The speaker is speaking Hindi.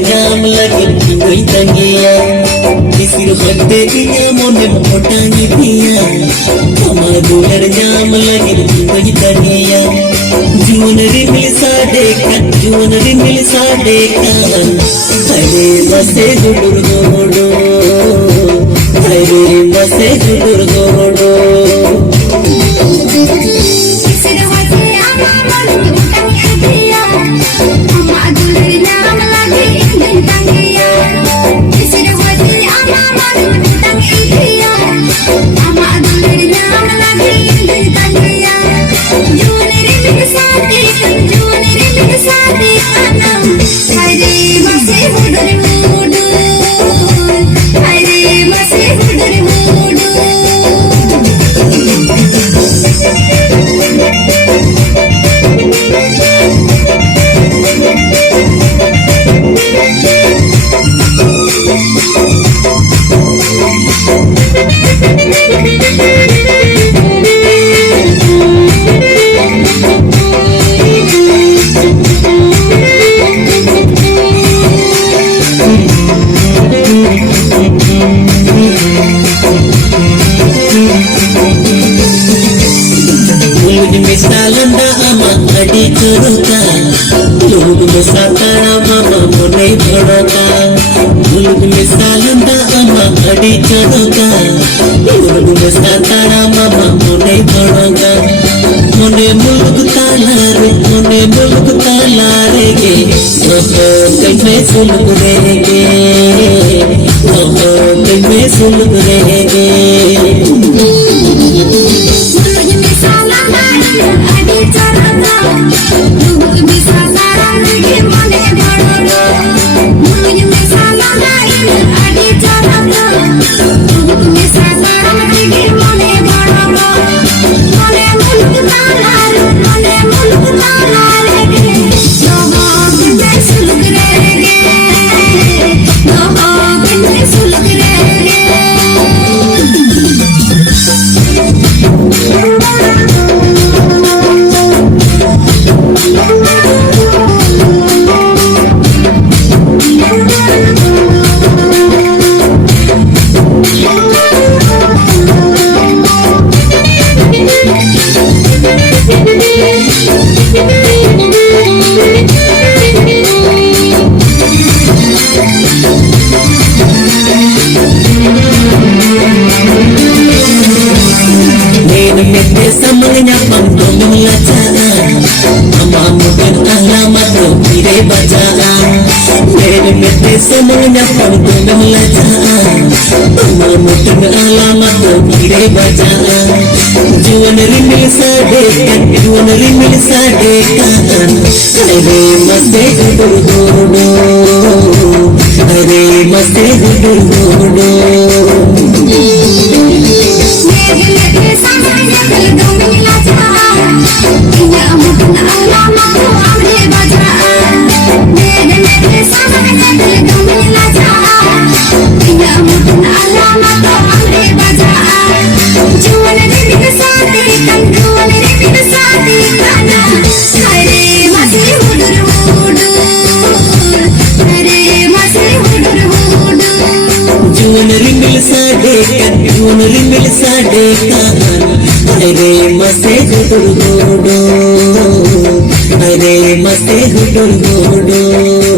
जाम लगे कोई तंगिया किसी बंदे दिया मोने मोटानी दिया हमार दुलर जाम लगे कोई तंगिया जीवन रे मिल साडे का अरे बसे गुडुर गोडो अरे बसे गुडुर गोडो मिसालंदा अमा अडी चोरका लोग मिसातारा मामा मोने भड़का लोग मिसालंदा अमा अडी चोरका लोग मिसातारा मामा मोने भड़का मोने मुल्क ताला रे गे ओहो कइमे सुलग रे गे ओहो कइमे सुलग रे गे Semuanya panggung lacaan Amamu dan alamat kiri bacaan Mete semuanya panggung lacaan Amamu dan alamat kiri bacaan Juan rimil sadekan Are masih gudur gudu Are masih gudur gudu Juan rimil sadekan Are masih gudur gudu Are masih gudur gudu